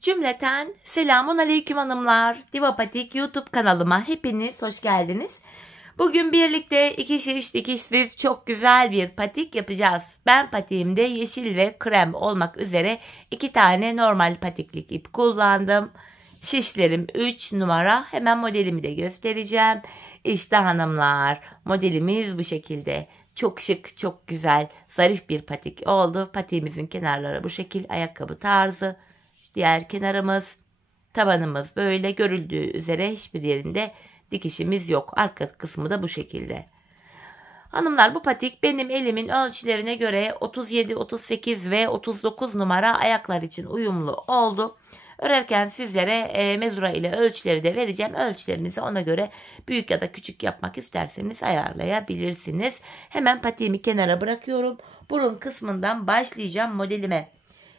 Cümleten selamun aleyküm hanımlar. Divapatik YouTube kanalıma hepiniz hoş geldiniz. Bugün birlikte iki şiş dikişsiz çok güzel bir patik yapacağız. Ben patiğimde yeşil ve krem olmak üzere 2 tane normal patiklik ip kullandım. Şişlerim 3 numara. Hemen modelimi de göstereceğim. İşte hanımlar, modelimiz bu şekilde. Çok şık, çok güzel, zarif bir patik oldu. Patiğimizin kenarları bu şekil, ayakkabı tarzı. Diğer kenarımız, tabanımız böyle görüldüğü üzere hiçbir yerinde dikişimiz yok. Arka kısmı da bu şekilde. Hanımlar, bu patik benim elimin ölçülerine göre 37, 38 ve 39 numara ayaklar için uyumlu oldu. Örerken sizlere mezura ile ölçüleri de vereceğim. Ölçülerinizi ona göre büyük ya da küçük yapmak isterseniz ayarlayabilirsiniz. Hemen patiğimi kenara bırakıyorum. Burun kısmından başlayacağım modelime.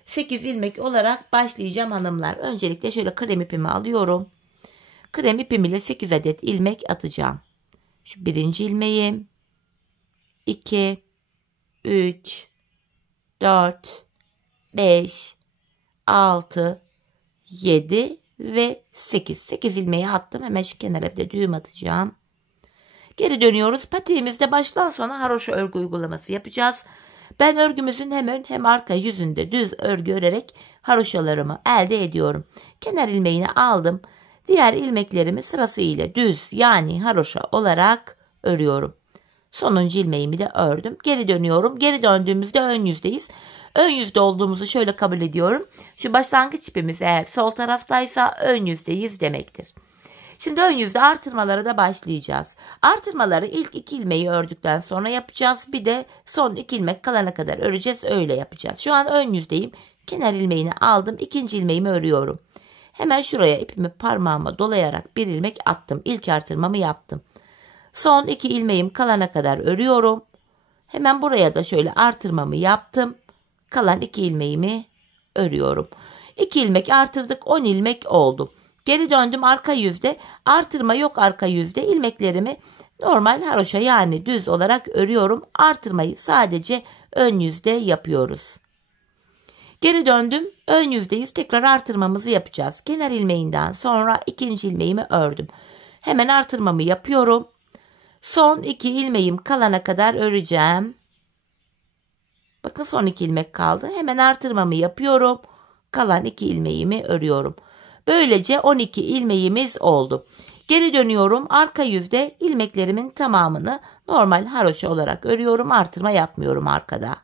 8 ilmek olarak başlayacağım hanımlar. Öncelikle şöyle krem ipimi alıyorum. Krem ipim ile 8 adet ilmek atacağım. Şu birinci ilmeğim, 2, 3, 4, 5, 6, 7 ve 8. 8 ilmeği attım. Hemen şu kenara bir de düğüm atacağım. Geri dönüyoruz. Patiğimizde baştan sona haroşa örgü uygulaması yapacağız. Ben örgümüzün hem ön hem arka yüzünde düz örgü örerek haroşalarımı elde ediyorum. Kenar ilmeğini aldım. Diğer ilmeklerimi sırasıyla düz yani haroşa olarak örüyorum. Sonuncu ilmeğimi de ördüm. Geri dönüyorum. Geri döndüğümüzde ön yüzdeyiz. Ön yüzde olduğumuzu şöyle kabul ediyorum. Şu başlangıç ipimiz eğer sol taraftaysa ön yüzdeyiz demektir. Şimdi ön yüzde artırmalara da başlayacağız. Artırmaları ilk 2 ilmeği ördükten sonra yapacağız. Bir de son 2 ilmek kalana kadar öreceğiz. Öyle yapacağız. Şu an ön yüzdeyim. Kenar ilmeğini aldım. İkinci ilmeğimi örüyorum. Hemen şuraya ipimi parmağıma dolayarak bir ilmek attım. İlk artırmamı yaptım. Son 2 ilmeğim kalana kadar örüyorum. Hemen buraya da şöyle artırmamı yaptım. Kalan 2 ilmeğimi örüyorum. 2 ilmek artırdık. 10 ilmek oldu. Geri döndüm arka yüzde. Artırma yok arka yüzde. İlmeklerimi normal haroşa yani düz olarak örüyorum. Artırmayı sadece ön yüzde yapıyoruz. Geri döndüm. Ön yüzdeyiz. Tekrar artırmamızı yapacağız. Kenar ilmeğinden sonra ikinci ilmeğimi ördüm. Hemen artırmamı yapıyorum. Son 2 ilmeğim kalana kadar öreceğim. Bakın son 2 ilmek kaldı. Hemen artırmamı yapıyorum. Kalan 2 ilmeğimi örüyorum. Böylece 12 ilmeğimiz oldu. Geri dönüyorum. Arka yüzde ilmeklerimin tamamını normal haroşa olarak örüyorum. Artırma yapmıyorum arkada.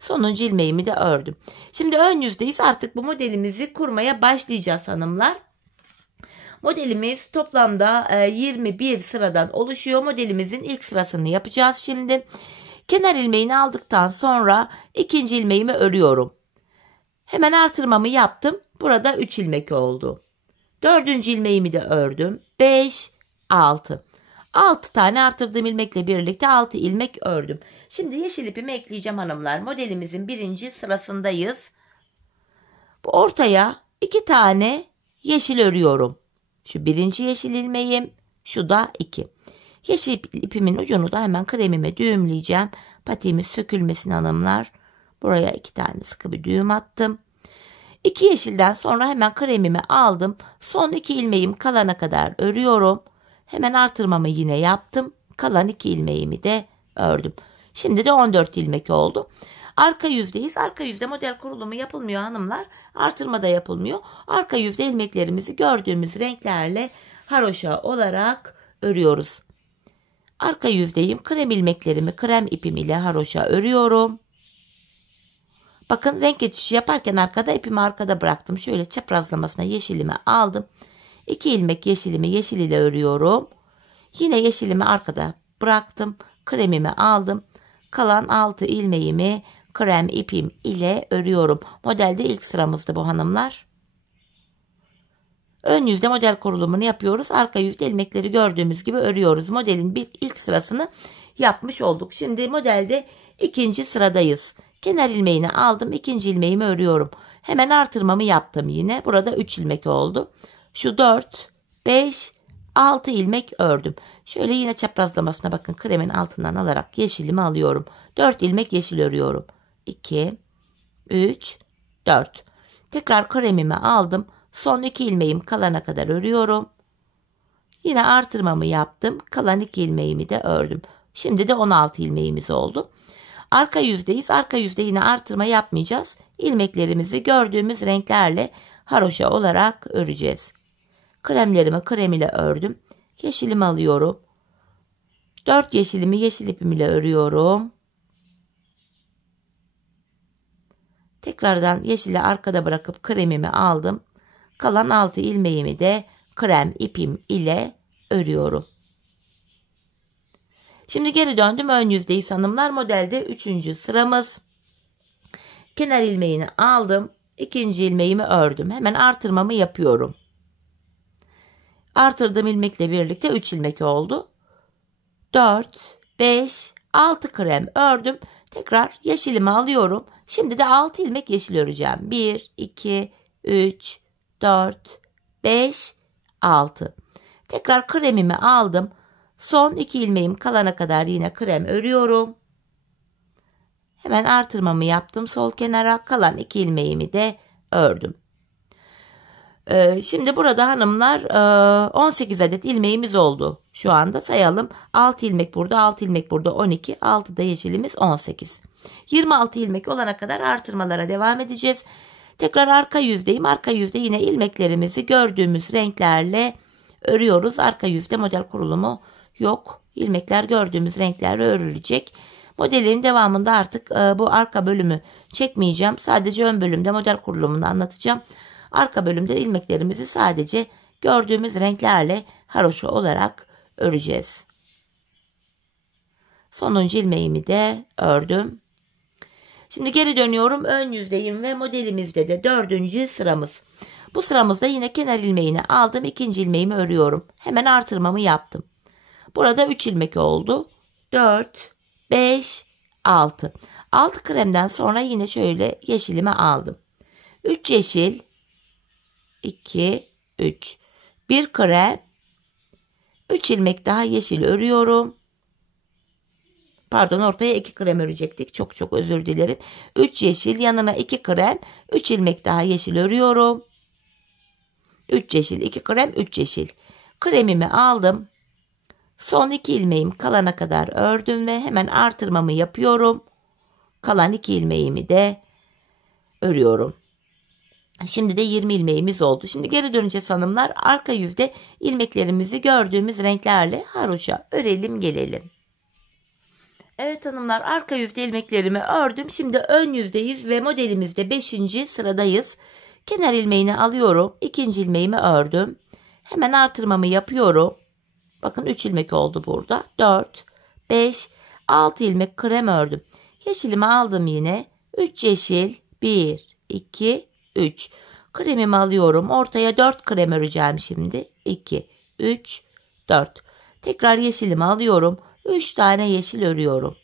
Sonuncu ilmeğimi de ördüm. Şimdi ön yüzdeyiz. Artık bu modelimizi kurmaya başlayacağız hanımlar. Modelimiz toplamda 21 sıradan oluşuyor. Modelimizin ilk sırasını yapacağız şimdi. Kenar ilmeğini aldıktan sonra ikinci ilmeğimi örüyorum. Hemen artırmamı yaptım. Burada 3 ilmek oldu. Dördüncü ilmeğimi de ördüm. 5, 6. 6 tane artırdığım ilmekle birlikte 6 ilmek ördüm. Şimdi yeşil ipimi ekleyeceğim hanımlar. Modelimizin birinci sırasındayız. Bu ortaya 2 tane yeşil örüyorum. Şu birinci yeşil ilmeğim, şu da 2. Yeşil ipimin ucunu da hemen kremime düğümleyeceğim. Patiğimiz sökülmesin hanımlar. Buraya 2 tane sıkı bir düğüm attım. 2 yeşilden sonra hemen kremimi aldım. Son 2 ilmeğim kalana kadar örüyorum. Hemen artırmamı yine yaptım. Kalan 2 ilmeğimi de ördüm. Şimdi de 14 ilmek oldu. Arka yüzdeyiz. Arka yüzde model kurulumu yapılmıyor hanımlar. Artırma da yapılmıyor. Arka yüzde ilmeklerimizi gördüğümüz renklerle haroşa olarak örüyoruz. Arka yüzdeyim. Krem ilmeklerimi krem ipim ile haroşa örüyorum. Bakın renk geçişi yaparken arkada ipimi arkada bıraktım. Şöyle çaprazlamasına yeşilimi aldım. 2 ilmek yeşilimi yeşil ile örüyorum. Yine yeşilimi arkada bıraktım. Kremimi aldım. Kalan 6 ilmeğimi krem ipim ile örüyorum. Modelde ilk sıramızda bu hanımlar. Ön yüzde model kurulumunu yapıyoruz. Arka yüzde ilmekleri gördüğümüz gibi örüyoruz. Modelin ilk sırasını yapmış olduk. Şimdi modelde ikinci sıradayız. Kenar ilmeğini aldım. İkinci ilmeğimi örüyorum. Hemen artırmamı yaptım yine. Burada 3 ilmek oldu. Şu 4, 5, 6 ilmek ördüm. Şöyle yine çaprazlamasına bakın, kremin altından alarak yeşilimi alıyorum. 4 ilmek yeşil örüyorum. 2, 3, 4. Tekrar kremimi aldım. Son 2 ilmeğim kalana kadar örüyorum. Yine artırmamı yaptım. Kalan 2 ilmeğimi de ördüm. Şimdi de 16 ilmeğimiz oldu. Arka yüzdeyiz. Arka yüzde yine artırma yapmayacağız. İlmeklerimizi gördüğümüz renklerle haroşa olarak öreceğiz. Kremlerimi krem ile ördüm. Yeşilimi alıyorum. 4 yeşilimi yeşil ipim ile örüyorum. Tekrardan yeşili arkada bırakıp kremimi aldım. Kalan 6 ilmeğimi de krem ipim ile örüyorum. Şimdi geri döndüm. Ön yüzdeyiz hanımlar. Modelde 3. sıramız. Kenar ilmeğini aldım. 2. ilmeğimi ördüm. Hemen artırmamı yapıyorum. Artırdığım ilmekle birlikte 3 ilmek oldu. 4, 5, 6 krem ördüm. Tekrar yeşilimi alıyorum. Şimdi de 6 ilmek yeşil öreceğim. 1, 2, 3, 4, 5, 6. Tekrar kremimi aldım. Son 2 ilmeğim kalana kadar yine krem örüyorum. Hemen artırmamı yaptım. Sol kenara kalan 2 ilmeğimi de ördüm. Şimdi burada hanımlar 18 adet ilmeğimiz oldu. Şu anda sayalım. 6 ilmek burada, 6 ilmek burada, 12. 6 da yeşilimiz 18. 26 ilmek olana kadar artırmalara devam edeceğiz. Tekrar arka yüzdeyim. Arka yüzde yine ilmeklerimizi gördüğümüz renklerle örüyoruz. Arka yüzde model kurulumu yok. İlmekler gördüğümüz renklerle örülecek. Modelin devamında artık bu arka bölümü çekmeyeceğim. Sadece ön bölümde model kurulumunu anlatacağım. Arka bölümde ilmeklerimizi sadece gördüğümüz renklerle haroşa olarak öreceğiz. Sonuncu ilmeğimi de ördüm. Şimdi geri dönüyorum. Ön yüzdeyim ve modelimizde de 4. sıramız. Bu sıramızda yine kenar ilmeğini aldım. 2. ilmeğimi örüyorum. Hemen artırmamı yaptım. Burada 3 ilmek oldu. 4, 5, 6. 6 kremden sonra yine şöyle yeşilimi aldım. 3 yeşil, 2, 3. 1 krem, 3 ilmek daha yeşil örüyorum. Pardon, ortaya 2 krem örecektik. Çok özür dilerim. 3 yeşil, yanına 2 krem, 3 ilmek daha yeşil örüyorum. 3 yeşil, 2 krem, 3 yeşil. Kremimi aldım. Son 2 ilmeğim kalana kadar ördüm ve hemen artırmamı yapıyorum. Kalan 2 ilmeğimi de örüyorum. Şimdi de 20 ilmeğimiz oldu. Şimdi geri döneceğiz hanımlar. Arka yüzde ilmeklerimizi gördüğümüz renklerle haroşa örelim gelelim. Evet hanımlar, arka yüzde ilmeklerimi ördüm. Şimdi ön yüzdeyiz ve modelimizde 5. sıradayız. Kenar ilmeğini alıyorum. 2. ilmeğimi ördüm. Hemen artırmamı yapıyorum. Bakın 3 ilmek oldu burada. 4, 5, 6 ilmek krem ördüm. Yeşilimi aldım yine. 3 yeşil, 1, 2, 3. Kremimi alıyorum. Ortaya 4 krem öreceğim şimdi. 2, 3, 4. Tekrar yeşilimi alıyorum. 3 tane yeşil örüyorum.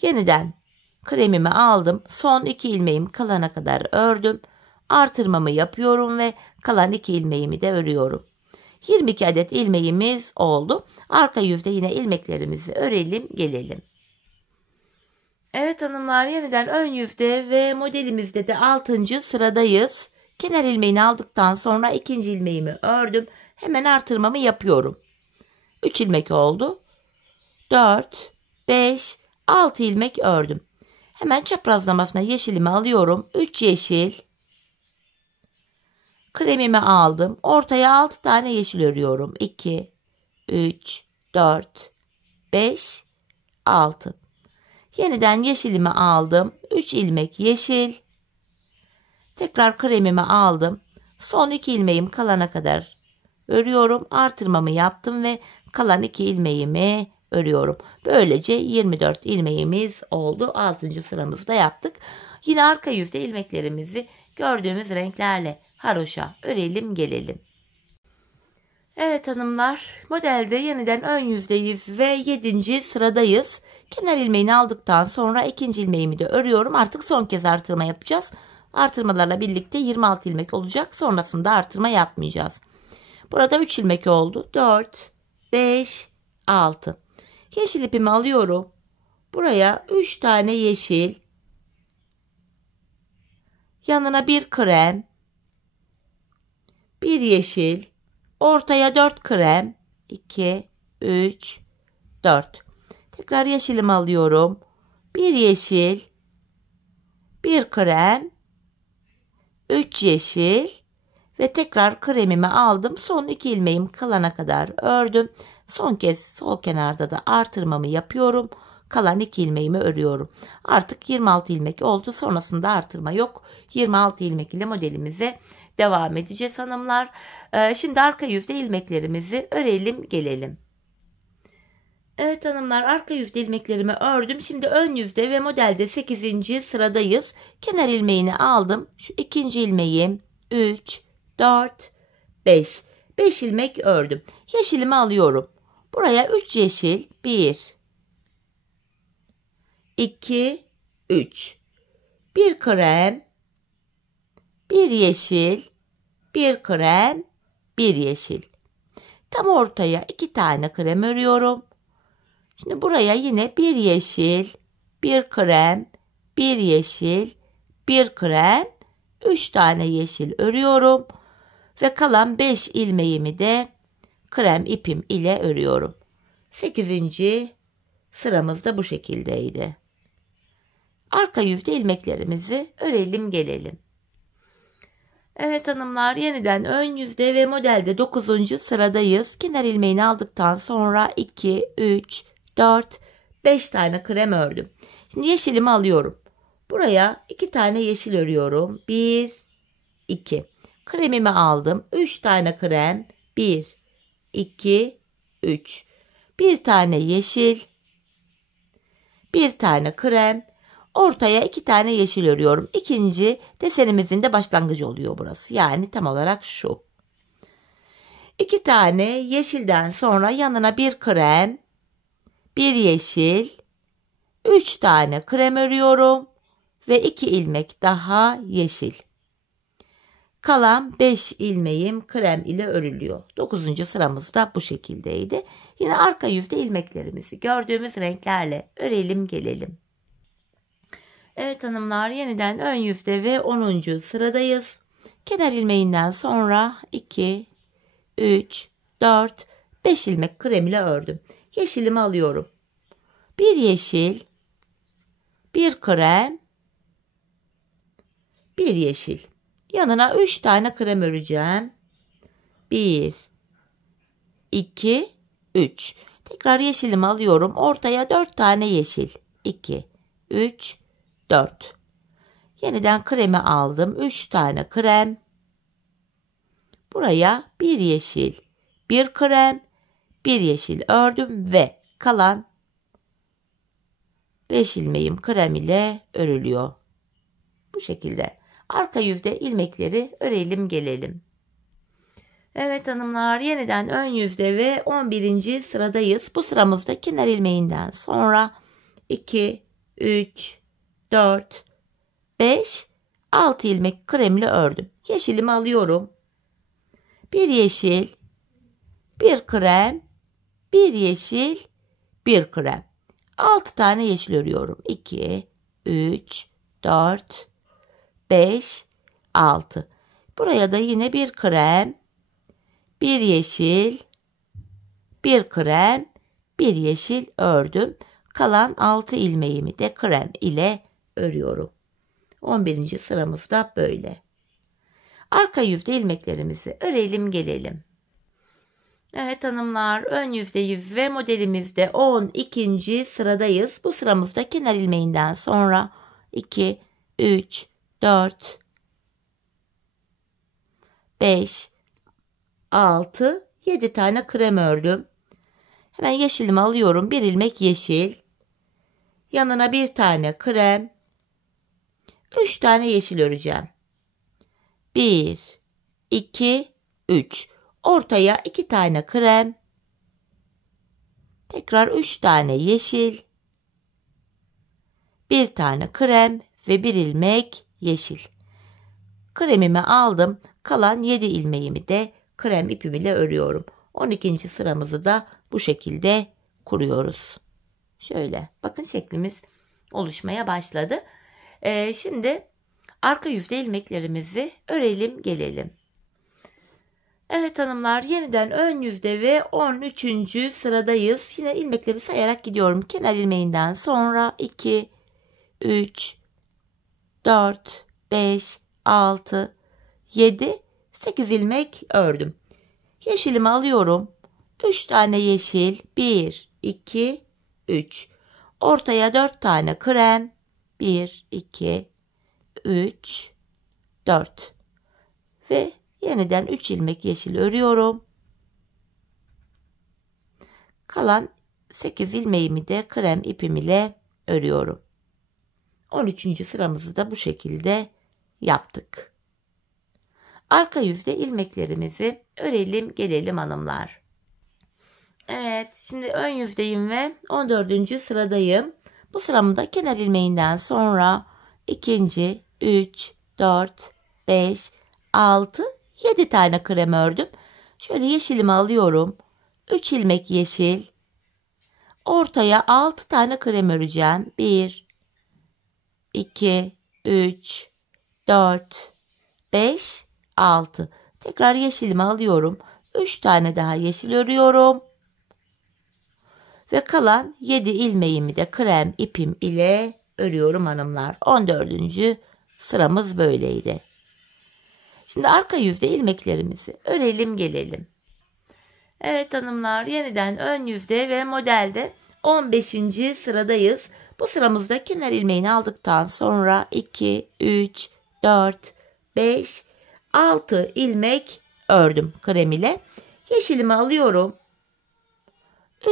Yeniden kremimi aldım. Son 2 ilmeğim kalana kadar ördüm. Artırmamı yapıyorum ve kalan 2 ilmeğimi de örüyorum. 22 adet ilmeğimiz oldu. Arka yüzde yine ilmeklerimizi örelim gelelim. Evet hanımlar, yeniden ön yüzde ve modelimizde de 6. sıradayız. Kenar ilmeğini aldıktan sonra 2. ilmeğimi ördüm. Hemen artırmamı yapıyorum. 3 ilmek oldu. 4, 5, 6 ilmek ördüm. Hemen çaprazlamasına yeşilimi alıyorum. 3 yeşil. Kremimi aldım. Ortaya 6 tane yeşil örüyorum. 2, 3, 4, 5, 6. Yeniden yeşilimi aldım. 3 ilmek yeşil. Tekrar kremimi aldım. Son 2 ilmeğim kalana kadar örüyorum. Artırmamı yaptım ve kalan 2 ilmeğimi örüyorum. Böylece 24 ilmeğimiz oldu. 6. sıramızda yaptık. Yine arka yüzde ilmeklerimizi gördüğümüz renklerle haroşa örelim gelelim. Evet hanımlar, modelde yeniden ön yüzdeyiz ve 7. sıradayız. Kenar ilmeğini aldıktan sonra 2. ilmeğimi de örüyorum. Artık son kez artırma yapacağız. Artırmalarla birlikte 26 ilmek olacak. Sonrasında artırma yapmayacağız. Burada 3 ilmek oldu. 4, 5, 6. Yeşil ipimi alıyorum. Buraya 3 tane yeşil. Yanına bir krem. Bir yeşil. Ortaya 4 krem. 2, 3, 4. Tekrar yeşilimi alıyorum. Bir yeşil. Bir krem. 3 yeşil. Ve tekrar kremimi aldım. Son 2 ilmeğim kalana kadar ördüm. Son kez sol kenarda da artırmamı yapıyorum. Kalan 2 ilmeğimi örüyorum. Artık 26 ilmek oldu. Sonrasında artırma yok. 26 ilmek ile modelimize devam edeceğiz hanımlar. Şimdi arka yüzde ilmeklerimizi örelim gelelim. Evet hanımlar, arka yüzde ilmeklerimi ördüm. Şimdi ön yüzde ve modelde 8. sıradayız. Kenar ilmeğini aldım. Şu ikinci ilmeğim 3, 4, 5. 5 ilmek ördüm. Yeşilimi alıyorum. Buraya 3 yeşil. 1, 2, 3. Bir krem. Bir yeşil. Bir krem. Bir yeşil. Tam ortaya 2 tane krem örüyorum. Şimdi buraya yine bir yeşil. Bir krem. Bir yeşil. Bir krem. 3 tane yeşil örüyorum. Ve kalan 5 ilmeğimi de krem ipim ile örüyorum. 8. sıramız da bu şekildeydi. Arka yüzde ilmeklerimizi örelim gelelim. Evet hanımlar, yeniden ön yüzde ve modelde 9. sıradayız. Kenar ilmeğini aldıktan sonra 2, 3, 4, 5 tane krem ördüm. Şimdi yeşilimi alıyorum. Buraya 2 tane yeşil örüyorum. 1, 2. Kremimi aldım. 3 tane krem. 1, 2, 3. Bir tane yeşil. Bir tane krem. Ortaya 2 tane yeşil örüyorum. İkinci desenimizin de başlangıcı oluyor burası. Yani tam olarak şu. 2 tane yeşilden sonra yanına bir krem. Bir yeşil. 3 tane krem örüyorum. Ve 2 ilmek daha yeşil. Kalan 5 ilmeğim krem ile örülüyor. 9. sıramız da bu şekildeydi. Yine arka yüzde ilmeklerimizi gördüğümüz renklerle örelim gelelim. Evet hanımlar, yeniden ön yüzde ve 10. sıradayız. Kenar ilmeğinden sonra 2, 3, 4, 5 ilmek krem ile ördüm. Yeşilimi alıyorum. Bir yeşil, bir krem, bir yeşil. Yanına 3 tane krem öreceğim. 1, 2, 3. Tekrar yeşilimi alıyorum. Ortaya 4 tane yeşil. 2, 3, 4. Yeniden kremi aldım. 3 tane krem. Buraya bir yeşil, bir krem, bir yeşil ördüm ve kalan 5 ilmeğim krem ile örülüyor. Bu şekilde. Arka yüzde ilmekleri örelim gelelim. Evet hanımlar, yeniden ön yüzde ve 11. sıradayız. Bu sıramızda kenar ilmeğinden sonra 2, 3, 4, 5, 6 ilmek kremle ördüm. Yeşilimi alıyorum. Bir yeşil, bir krem, bir yeşil, bir krem. 6 tane yeşil örüyorum. 2, 3, 4, 5, 6. Buraya da yine bir krem, bir yeşil, bir krem, bir yeşil ördüm. Kalan 6 ilmeğimi de krem ile örüyorum. 11. sıramızda böyle. Arka yüzde ilmeklerimizi örelim gelelim. Evet hanımlar, ön yüzdeyiz ve modelimizde 12. sıradayız. Bu sıramızda kenar ilmeğinden sonra 2, 3, 4, 5, 6, 7 tane krem ördüm. Hemen yeşilimi alıyorum. Bir ilmek yeşil. Yanına bir tane krem. 3 tane yeşil öreceğim. 1, 2, 3. Ortaya 2 tane krem. Tekrar 3 tane yeşil. Bir tane krem ve bir ilmek yeşil. Kremimi aldım. Kalan 7 ilmeğimi de krem ipim ile örüyorum. 12. sıramızı da bu şekilde kuruyoruz. Şöyle bakın şeklimiz oluşmaya başladı. Şimdi arka yüzde ilmeklerimizi örelim gelelim. Evet hanımlar, yeniden ön yüzde ve 13. sıradayız. Yine ilmekleri sayarak gidiyorum. Kenar ilmeğinden sonra 2, 3, 4, 5, 6, 7, 8 ilmek ördüm. Yeşilimi alıyorum. 3 tane yeşil. 1, 2, 3. Ortaya 4 tane krem. 1, 2, 3, 4. Ve yeniden 3 ilmek yeşil örüyorum. Kalan 8 ilmeğimi de krem ipim ile örüyorum. 13. sıramızı da bu şekilde yaptık. Arka yüzde ilmeklerimizi örelim gelelim hanımlar. Evet, şimdi ön yüzdeyim ve 14. sıradayım. Bu sıramda kenar ilmeğinden sonra 2. 3, 4, 5, 6, 7 tane krem ördüm. Şöyle yeşilimi alıyorum. 3 ilmek yeşil. Ortaya 6 tane krem öreceğim. 1, 2, 3, 4, 5, 6. Tekrar yeşilimi alıyorum. 3 tane daha yeşil örüyorum. Ve kalan 7 ilmeğimi de krem ipim ile örüyorum hanımlar. 14. sıramız böyleydi. Şimdi arka yüzde ilmeklerimizi örelim gelelim. Evet hanımlar, yeniden ön yüzde ve modelde 15. sıradayız. Bu sıramızda kenar ilmeğini aldıktan sonra 2, 3, 4, 5, 6 ilmek ördüm krem ile. Yeşilimi alıyorum.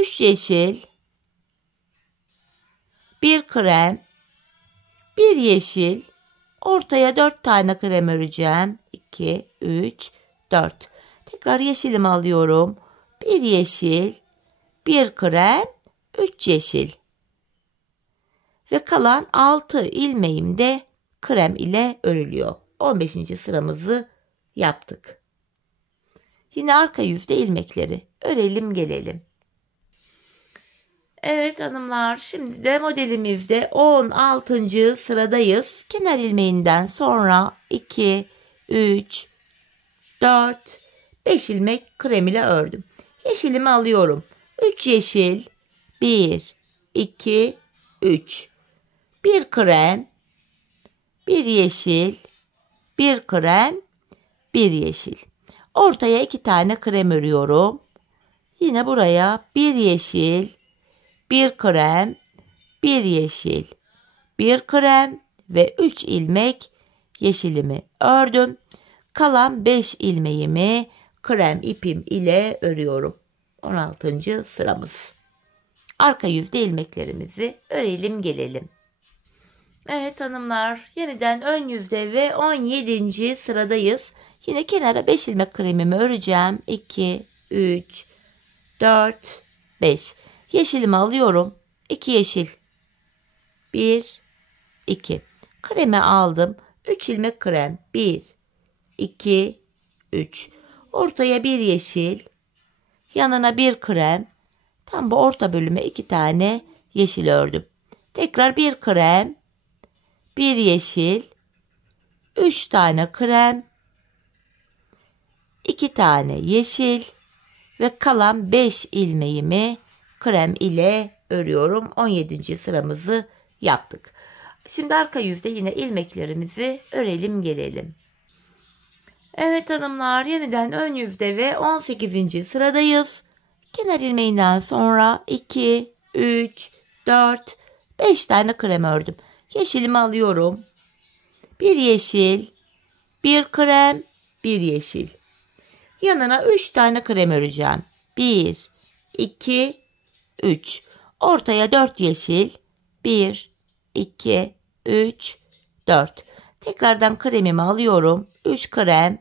3 yeşil, 1 krem, 1 yeşil, ortaya 4 tane krem öreceğim. 2, 3, 4. Tekrar yeşilimi alıyorum. 1 yeşil, 1 krem, 3 yeşil. Ve kalan 6 ilmeğim de krem ile örülüyor. 15. sıramızı yaptık. Yine arka yüzde ilmekleri örelim gelelim. Evet hanımlar, şimdi de modelimizde 16. sıradayız. Kenar ilmeğinden sonra 2, 3, 4, 5 ilmek krem ile ördüm. Yeşilimi alıyorum. 3 yeşil, 1, 2, 3. 1 krem, 1 yeşil, 1 krem, 1 yeşil. Ortaya 2 tane krem örüyorum. Yine buraya 1 yeşil, 1 krem, 1 yeşil, 1 krem ve 3 ilmek yeşilimi ördüm. Kalan 5 ilmeğimi krem ipim ile örüyorum. 16. sıramız. Arka yüzde ilmeklerimizi örelim gelelim. Evet hanımlar, yeniden ön yüzde ve 17. sıradayız. Yine kenara 5 ilmek kremimi öreceğim. 2, 3, 4, 5. Yeşilimi alıyorum. 2 yeşil. 1, 2. Kremi aldım. 3 ilmek krem. 1, 2, 3. Ortaya 1 yeşil. Yanına 1 krem. Tam bu orta bölüme 2 tane yeşil ördüm. Tekrar 1 krem. 1 yeşil. 3 tane krem. 2 tane yeşil. Ve kalan 5 ilmeğimi krem ile örüyorum. 17. sıramızı yaptık. Şimdi arka yüzde yine ilmeklerimizi örelim gelelim. Evet hanımlar, yeniden ön yüzde ve 18. sıradayız. Kenar ilmeğinden sonra 2, 3, 4, 5 tane krem ördüm. Yeşilimi alıyorum. 1 yeşil, 1 krem, 1 yeşil. Yanına 3 tane krem öreceğim. 1, 2, 3. Ortaya 4 yeşil. 1, 2, 3, 4. Tekrardan kremimi alıyorum. 3 krem.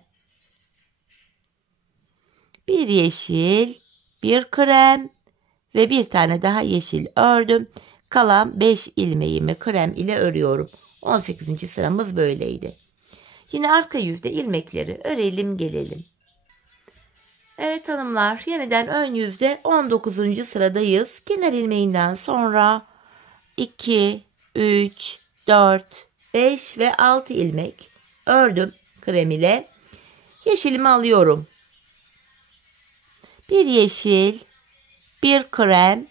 1 yeşil. 1 krem. Ve bir tane daha yeşil ördüm. Kalan 5 ilmeğimi krem ile örüyorum. 18. sıramız böyleydi. Yine arka yüzde ilmekleri örelim gelelim. Evet hanımlar, yeniden ön yüzde 19. sıradayız. Kenar ilmeğinden sonra 2, 3, 4, 5 ve 6 ilmek ördüm krem ile. Yeşilimi alıyorum. Bir yeşil, bir krem,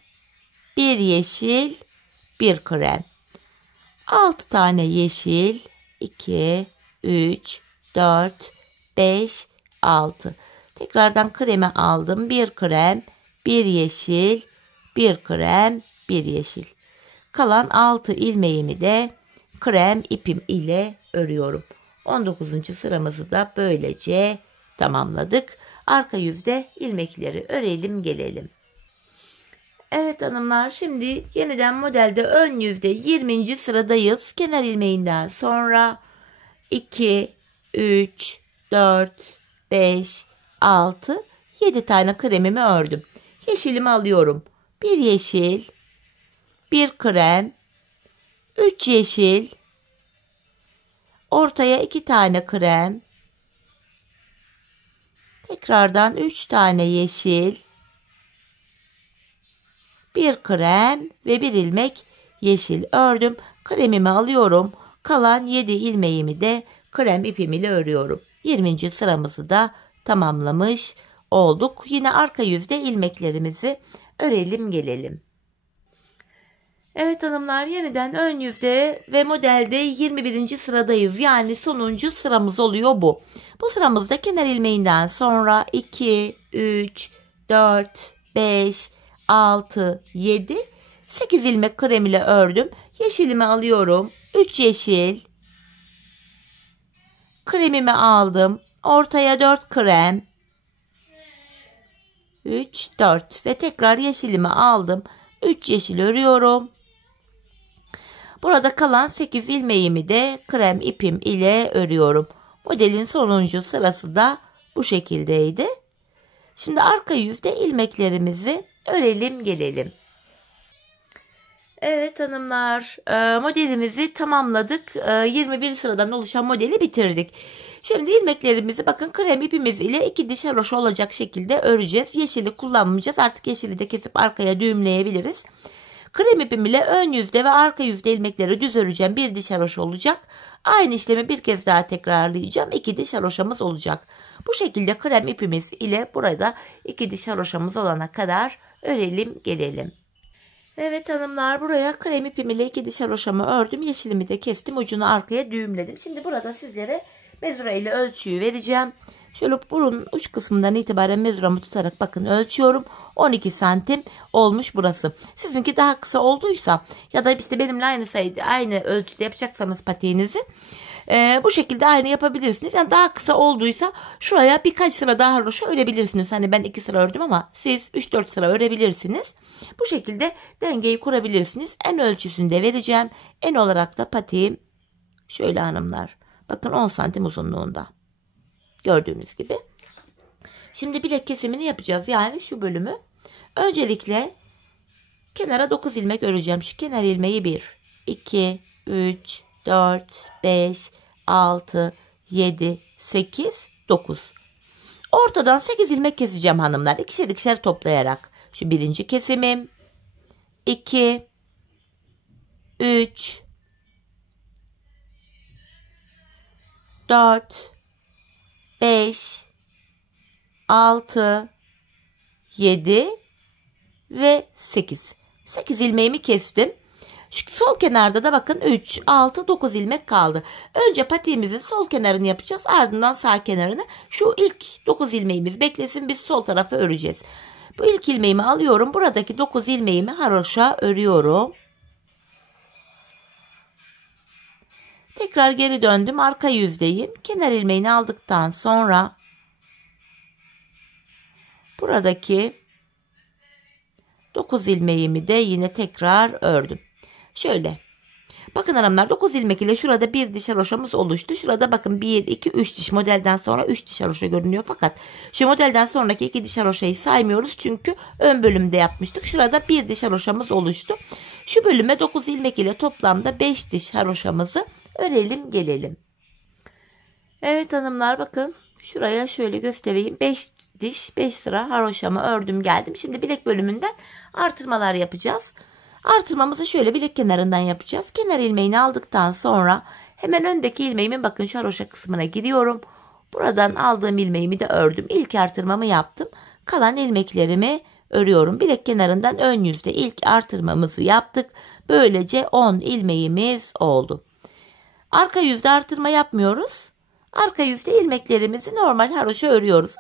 bir yeşil, bir krem. 6 tane yeşil, 2, 3, 4, 5, 6. Tekrardan kremi aldım. Bir krem, bir yeşil, bir krem, bir yeşil. Kalan 6 ilmeğimi de krem ipim ile örüyorum. 19. sıramızı da böylece tamamladık. Arka yüzde ilmekleri örelim gelelim. Evet hanımlar, şimdi yeniden modelde ön yüzde 20. sıradayız. Kenar ilmeğinden sonra 2, 3, 4, 5, 6, 7 tane kremimi ördüm. Yeşilimi alıyorum. Bir yeşil, bir krem, 3 yeşil, ortaya 2 tane krem, tekrardan 3 tane yeşil, bir krem ve bir ilmek yeşil ördüm. Kremimi alıyorum. Kalan 7 ilmeğimi de krem ipim ile örüyorum. 20. sıramızı da tamamlamış olduk. Yine arka yüzde ilmeklerimizi örelim gelelim. Evet hanımlar, yeniden ön yüzde ve modelde 21. sıradayız. Yani sonuncu sıramız oluyor bu. Bu sıramızda kenar ilmeğinden sonra 2, 3, 4, 5, 6, 7, 8 ilmek krem ile ördüm. Yeşilimi alıyorum. 3 yeşil. Kremimi aldım. Ortaya 4 krem. 3, 4 ve tekrar yeşilimi aldım. 3 yeşil örüyorum. Burada kalan 8 ilmeğimi de krem ipim ile örüyorum. Modelin sonuncu sırası da bu şekildeydi. Şimdi arka yüzde ilmeklerimizi örelim gelelim. Evet hanımlar, modelimizi tamamladık. 21 sıradan oluşan modeli bitirdik. Şimdi ilmeklerimizi bakın krem ipimiz ile 2 diş haroşa olacak şekilde öreceğiz. Yeşili kullanmayacağız. Artık yeşili de kesip arkaya düğümleyebiliriz. Krem ipim ile ön yüzde ve arka yüzde ilmekleri düz öreceğim. Bir diş haroşa olacak. Aynı işlemi bir kez daha tekrarlayacağım. 2 diş haroşamız olacak. Bu şekilde krem ipimiz ile burada 2 diş haroşamız olana kadar örelim gelelim. Evet hanımlar, buraya krem ipim ile 2 diş haroşamı ördüm. Yeşilimi de kestim. Ucunu arkaya düğümledim. Şimdi burada sizlere mezura ile ölçüyü vereceğim. Şöyle burun uç kısmından itibaren mezuramı tutarak bakın ölçüyorum. 12 santim olmuş burası. Sizinki daha kısa olduysa ya da işte benimle aynı sayıda aynı ölçüde yapacaksanız patiğinizi bu şekilde aynı yapabilirsiniz. Yani daha kısa olduysa şuraya birkaç sıra daha haroşa örebilirsiniz. Hani ben 2 sıra ördüm ama siz 3-4 sıra örebilirsiniz. Bu şekilde dengeyi kurabilirsiniz. En ölçüsünü de vereceğim. En olarak da patiğim şöyle hanımlar. Bakın 10 santim uzunluğunda. Gördüğünüz gibi. Şimdi bilek kesimini yapacağız. Yani şu bölümü. Öncelikle kenara 9 ilmek öreceğim. Şu kenar ilmeği 1, 2, 3, 4, 5, 6, 7, 8, 9. Ortadan 8 ilmek keseceğim hanımlar. İkişer ikişer toplayarak. Şu birinci kesimim. 2, 3, 4, 5, 6, 7 ve 8. 8 ilmeğimi kestim. Şu sol kenarda da bakın 3, 6, 9 ilmek kaldı. Önce patiğimizin sol kenarını yapacağız. Ardından sağ kenarını. Şu ilk 9 ilmeğimiz beklesin. Biz sol tarafı öreceğiz. Bu ilk ilmeğimi alıyorum. Buradaki 9 ilmeğimi haroşa örüyorum. Tekrar geri döndüm. Arka yüzdeyim. Kenar ilmeğini aldıktan sonra buradaki 9 ilmeğimi de yine tekrar ördüm. Şöyle. Bakın hanımlar 9 ilmek ile şurada bir diş haroşamız oluştu. Şurada bakın 1, 2, 3 diş. Modelden sonra 3 diş haroşa görünüyor. Fakat şu modelden sonraki 2 diş haroşayı saymıyoruz. Çünkü ön bölümde yapmıştık. Şurada bir diş haroşamız oluştu. Şu bölüme 9 ilmek ile toplamda 5 diş haroşamızı örelim gelelim. Evet hanımlar bakın. Şuraya şöyle göstereyim. 5 diş 5 sıra haroşamı ördüm geldim. Şimdi bilek bölümünden artırmalar yapacağız. Artırmamızı şöyle bilek kenarından yapacağız. Kenar ilmeğini aldıktan sonra hemen öndeki ilmeğimin bakın şu haroşa kısmına giriyorum. Buradan aldığım ilmeğimi de ördüm. İlk artırmamı yaptım. Kalan ilmeklerimi örüyorum. Bilek kenarından ön yüzde ilk artırmamızı yaptık. Böylece 10 ilmeğimiz oldu. Arka yüzde artırma yapmıyoruz. Arka yüzde ilmeklerimizi normal haroşa örüyoruz.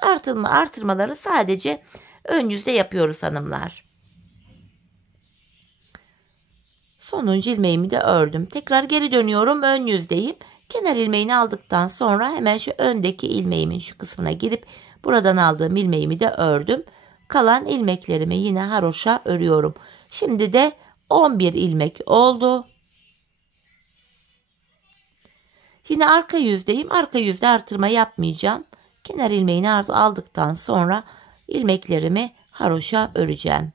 Artırmaları sadece ön yüzde yapıyoruz hanımlar. Sonuncu ilmeğimi de ördüm. Tekrar geri dönüyorum. Ön yüzdeyim. Kenar ilmeğini aldıktan sonra hemen şu öndeki ilmeğimin şu kısmına girip buradan aldığım ilmeğimi de ördüm. Kalan ilmeklerimi yine haroşa örüyorum. Şimdi de 11 ilmek oldu. Yine arka yüzdeyim. Arka yüzde artırma yapmayacağım. Kenar ilmeğini aldıktan sonra ilmeklerimi haroşa öreceğim.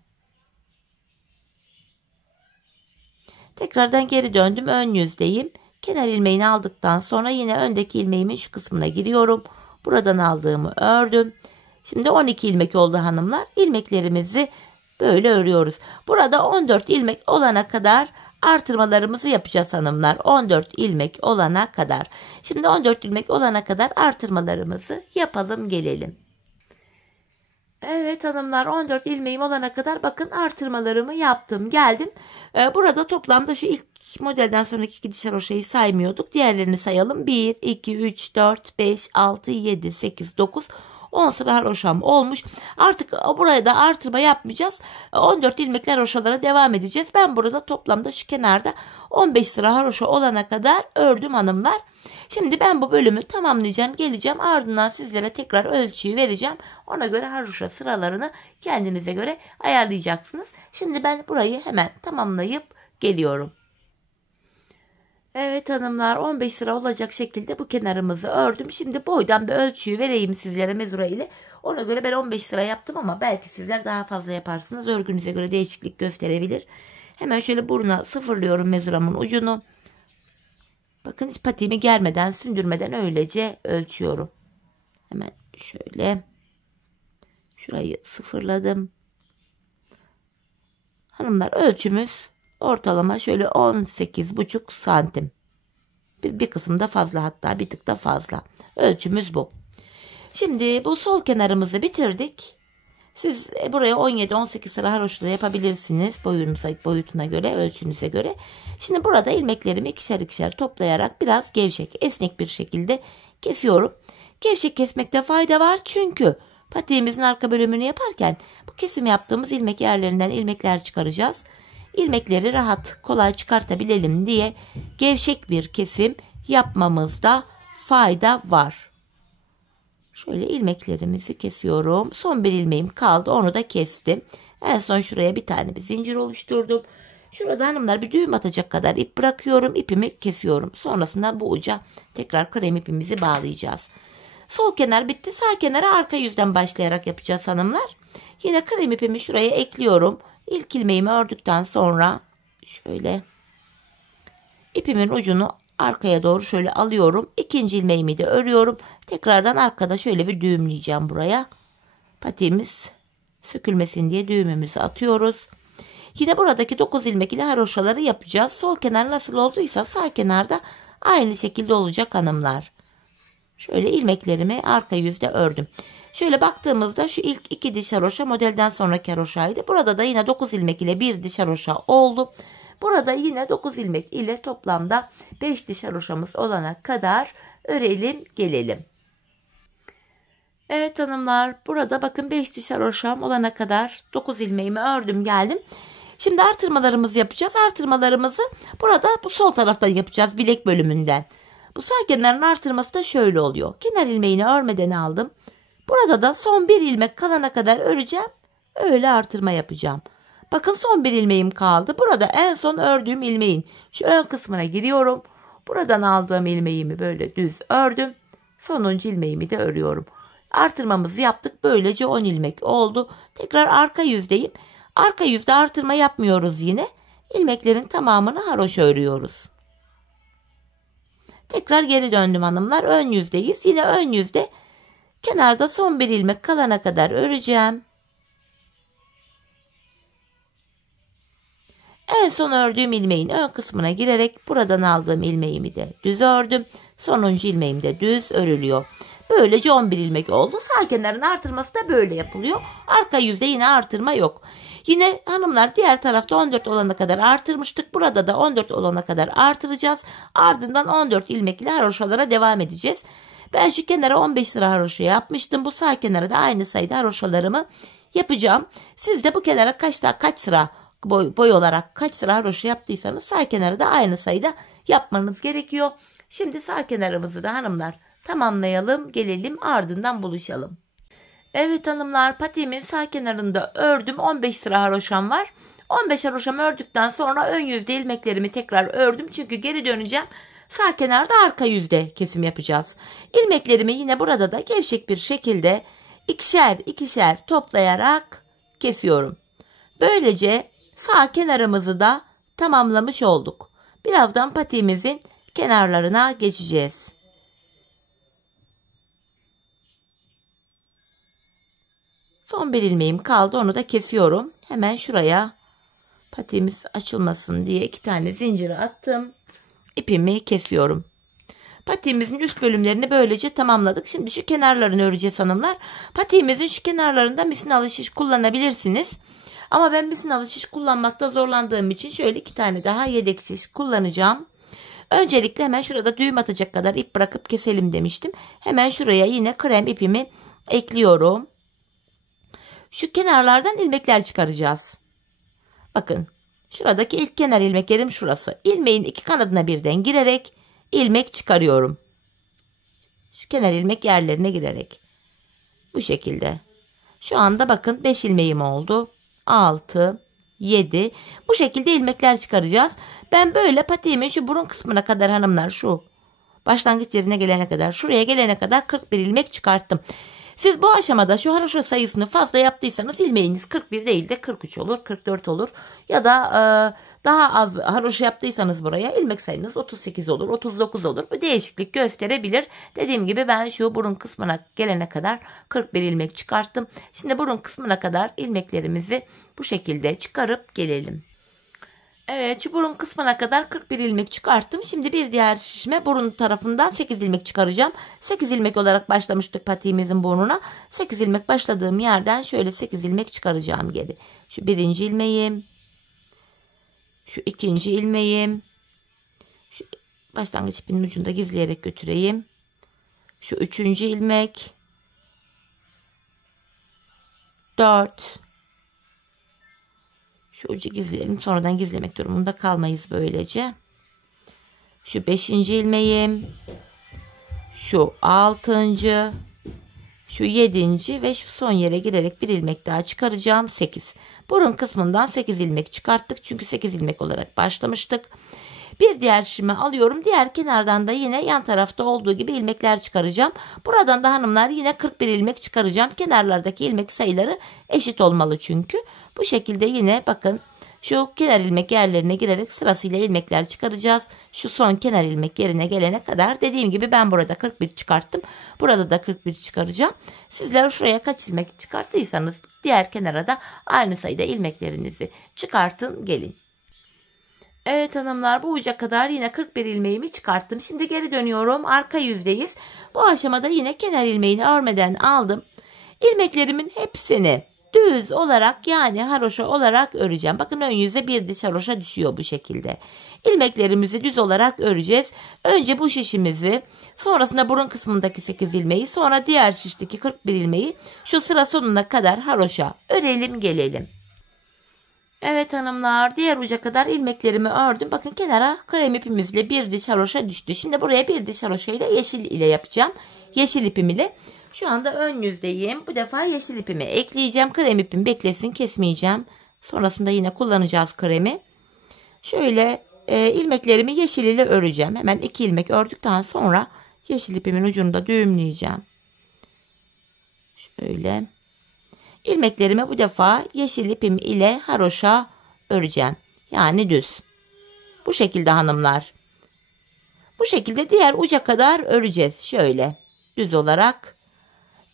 Tekrardan geri döndüm. Ön yüzdeyim. Kenar ilmeğini aldıktan sonra yine öndeki ilmeğimin şu kısmına giriyorum. Buradan aldığımı ördüm. Şimdi 12 ilmek oldu hanımlar. İlmeklerimizi böyle örüyoruz. Burada 14 ilmek olana kadar artırmalarımızı yapacağız hanımlar. 14 ilmek olana kadar. Şimdi 14 ilmek olana kadar artırmalarımızı yapalım gelelim. Evet hanımlar 14 ilmeğim olana kadar bakın artırmalarımı yaptım geldim. Burada toplamda şu ilk modelden sonraki iki diş haroşayı saymıyorduk. Diğerlerini sayalım. 1, 2, 3, 4, 5, 6, 7, 8, 9, 10 sıra haroşam olmuş. Artık buraya da artırma yapmayacağız. 14 ilmekli haroşalara devam edeceğiz. Ben burada toplamda şu kenarda 15 sıra haroşa olana kadar ördüm hanımlar. Şimdi ben bu bölümü tamamlayacağım. Geleceğim ardından sizlere tekrar ölçüyü vereceğim. Ona göre haroşa sıralarını kendinize göre ayarlayacaksınız. Şimdi ben burayı hemen tamamlayıp geliyorum. Evet hanımlar 15 sıra olacak şekilde bu kenarımızı ördüm. Şimdi boydan bir ölçüyü vereyim sizlere mezura ile. Ona göre ben 15 sıra yaptım ama belki sizler daha fazla yaparsınız. Örgünüze göre değişiklik gösterebilir. Hemen şöyle buruna sıfırlıyorum mezuramın ucunu. Bakın hiç patiğimi germeden sündürmeden öylece ölçüyorum. Hemen şöyle şurayı sıfırladım. Hanımlar ölçümüz ortalama şöyle 18,5 santim. Bir kısım da fazla, hatta bir tık da fazla. Ölçümüz bu. Şimdi bu sol kenarımızı bitirdik. Siz buraya 17-18 sıra haroşa yapabilirsiniz. Boyutuna göre, ölçünüze göre. Şimdi burada ilmeklerimi ikişer ikişer toplayarak biraz gevşek, esnek bir şekilde kesiyorum. Gevşek kesmekte fayda var çünkü patiğimizin arka bölümünü yaparken bu kesim yaptığımız ilmek yerlerinden ilmekler çıkaracağız. İlmekleri rahat, kolay çıkartabilelim diye gevşek bir kesim yapmamızda fayda var. Şöyle ilmeklerimizi kesiyorum. Son bir ilmeğim kaldı. Onu da kestim. En son şuraya bir tane bir zincir oluşturdum. Şurada hanımlar bir düğüm atacak kadar ip bırakıyorum. İpimi kesiyorum. Sonrasında bu uca tekrar krem ipimizi bağlayacağız. Sol kenar bitti. Sağ kenara arka yüzden başlayarak yapacağız hanımlar. Yine krem ipimi şuraya ekliyorum. İlk ilmeğimi ördükten sonra şöyle ipimin ucunu arkaya doğru şöyle alıyorum. İkinci ilmeğimi de örüyorum. Tekrardan arkada şöyle bir düğümleyeceğim buraya. Patiğimiz sökülmesin diye düğümümüzü atıyoruz. Yine buradaki 9 ilmek ile haroşaları yapacağız. Sol kenar nasıl olduysa sağ kenarda aynı şekilde olacak hanımlar. Şöyle ilmeklerimi arka yüzde ördüm. Şöyle baktığımızda şu ilk iki diş haroşa modelden sonraki haroşaydı. Burada da yine 9 ilmek ile bir diş haroşa oldu. Burada yine 9 ilmek ile toplamda 5 diş haroşamız olana kadar örelim gelelim. Evet hanımlar burada bakın 5 diş haroşam olana kadar 9 ilmeğimi ördüm geldim. Şimdi artırmalarımızı yapacağız. Artırmalarımızı burada bu sol taraftan yapacağız bilek bölümünden. Bu sağ kenarın artırması da şöyle oluyor. Kenar ilmeğini örmeden aldım. Burada da son bir ilmek kalana kadar öreceğim. Öyle artırma yapacağım. Bakın son bir ilmeğim kaldı. Burada en son ördüğüm ilmeğin şu ön kısmına giriyorum. Buradan aldığım ilmeğimi böyle düz ördüm. Sonuncu ilmeğimi de örüyorum. Artırmamızı yaptık. Böylece 10 ilmek oldu. Tekrar arka yüzdeyim. Arka yüzde artırma yapmıyoruz yine. İlmeklerin tamamını haroşa örüyoruz. Tekrar geri döndüm hanımlar. Ön yüzdeyiz. Yine ön yüzde Kenarda son bir ilmek kalana kadar öreceğim. En son ördüğüm ilmeğin ön kısmına girerek buradan aldığım ilmeğimi de düz ördüm. Sonuncu ilmeğim de düz örülüyor. Böylece 11 ilmek oldu. Sağ kenarın artırması da böyle yapılıyor. Arka yüzde yine artırma yok. Yine hanımlar diğer tarafta 14 olana kadar artırmıştık. Burada da 14 olana kadar artıracağız. Ardından 14 ilmek ile haroşalara devam edeceğiz. Ben şu kenara 15 sıra haroşa yapmıştım. Bu sağ kenara da aynı sayıda haroşalarımı yapacağım. Siz de bu kenara kaç sıra boy olarak kaç sıra haroşa yaptıysanız sağ kenarı da aynı sayıda yapmanız gerekiyor. Şimdi sağ kenarımızı da hanımlar tamamlayalım, gelelim, ardından buluşalım. Evet hanımlar, patiğimin sağ kenarında ördüm. 15 sıra haroşam var. 15 haroşamı ördükten sonra ön yüzde ilmeklerimi tekrar ördüm. Çünkü geri döneceğim. Sağ kenarda arka yüzde kesim yapacağız. İlmeklerimi yine burada da gevşek bir şekilde ikişer ikişer toplayarak kesiyorum. Böylece sağ kenarımızı da tamamlamış olduk. Birazdan patiğimizin kenarlarına geçeceğiz. Son bir ilmeğim kaldı, onu da kesiyorum. Hemen şuraya patiğimiz açılmasın diye 2 tane zinciri attım. İpimi kesiyorum. Patiğimizin üst bölümlerini böylece tamamladık. Şimdi şu kenarlarını öreceğiz hanımlar. Patiğimizin şu kenarlarında misinalı şiş kullanabilirsiniz. Ama ben misinalı şiş kullanmakta zorlandığım için şöyle 2 tane daha yedek şiş kullanacağım. Öncelikle hemen şurada düğüm atacak kadar ip bırakıp keselim demiştim. Hemen şuraya yine krem ipimi ekliyorum. Şu kenarlardan ilmekler çıkaracağız. Bakın şuradaki ilk kenar ilmek yerim şurası. İlmeğin 2 kanadına birden girerek ilmek çıkarıyorum. Şu kenar ilmek yerlerine girerek. Bu şekilde. Şu anda bakın 5 ilmeğim oldu. 6, 7. Bu şekilde ilmekler çıkaracağız. Ben böyle patiğimin şu burun kısmına kadar hanımlar, şu başlangıç yerine gelene kadar, şuraya gelene kadar 41 ilmek çıkarttım. Siz bu aşamada şu haroşa sayısını fazla yaptıysanız ilmeğiniz 41 değil de 43 olur, 44 olur. Ya da daha az haroşa yaptıysanız buraya ilmek sayınız 38 olur, 39 olur. Bu değişiklik gösterebilir. Dediğim gibi ben şu burun kısmına gelene kadar 41 ilmek çıkarttım. Şimdi burun kısmına kadar ilmeklerimizi bu şekilde çıkarıp gelelim. Evet, şu burun kısmına kadar 41 ilmek çıkarttım. Şimdi bir diğer şişme burun tarafından 8 ilmek çıkaracağım. 8 ilmek olarak başlamıştık patiğimizin burnuna. 8 ilmek başladığım yerden şöyle 8 ilmek çıkaracağım geri. Şu birinci ilmeğim. Şu ikinci ilmeğim. Şu başlangıç ipinin ucunda gizleyerek götüreyim. Şu üçüncü ilmek. 4. Şu ucu gizleyelim. Sonradan gizlemek durumunda kalmayız böylece. Şu 5. ilmeğim. Şu 6. Şu 7. ve şu son yere girerek bir ilmek daha çıkaracağım. 8. Burun kısmından 8 ilmek çıkarttık. Çünkü 8 ilmek olarak başlamıştık. Bir diğer şişimi alıyorum. Diğer kenardan da yine yan tarafta olduğu gibi ilmekler çıkaracağım. Buradan da hanımlar yine 41 ilmek çıkaracağım. Kenarlardaki ilmek sayıları eşit olmalı çünkü. Bu şekilde yine bakın şu kenar ilmek yerlerine girerek sırasıyla ilmekler çıkaracağız. Şu son kenar ilmek yerine gelene kadar dediğim gibi ben burada 41 çıkarttım. Burada da 41 çıkaracağım. Sizler şuraya kaç ilmek çıkarttıysanız diğer kenara da aynı sayıda ilmeklerinizi çıkartın gelin. Evet hanımlar, bu uca kadar yine 41 ilmeğimi çıkarttım. Şimdi geri dönüyorum. Arka yüzdeyiz. Bu aşamada yine kenar ilmeğini örmeden aldım. İlmeklerimin hepsini düz olarak yani haroşa olarak öreceğim. Bakın ön yüze bir diş haroşa düşüyor bu şekilde. İlmeklerimizi düz olarak öreceğiz. Önce bu şişimizi, sonrasında burun kısmındaki 8 ilmeği, sonra diğer şişteki 41 ilmeği şu sıra sonuna kadar haroşa örelim gelelim. Evet hanımlar, diğer uca kadar ilmeklerimi ördüm. Bakın kenara krem ipimizle bir diş haroşa düştü. Şimdi buraya bir diş haroşayı da yeşil ile yapacağım. Yeşil ipim ile. Şu anda ön yüzdeyim. Bu defa yeşil ipimi ekleyeceğim. Krem ipim beklesin, kesmeyeceğim. Sonrasında yine kullanacağız kremi. Şöyle ilmeklerimi yeşil ile öreceğim. Hemen 2 ilmek ördükten sonra yeşil ipimin ucunu da düğümleyeceğim. Şöyle. İlmeklerimi bu defa yeşil ipim ile haroşa öreceğim. Yani düz. Bu şekilde hanımlar. Bu şekilde diğer uca kadar öreceğiz. Şöyle düz olarak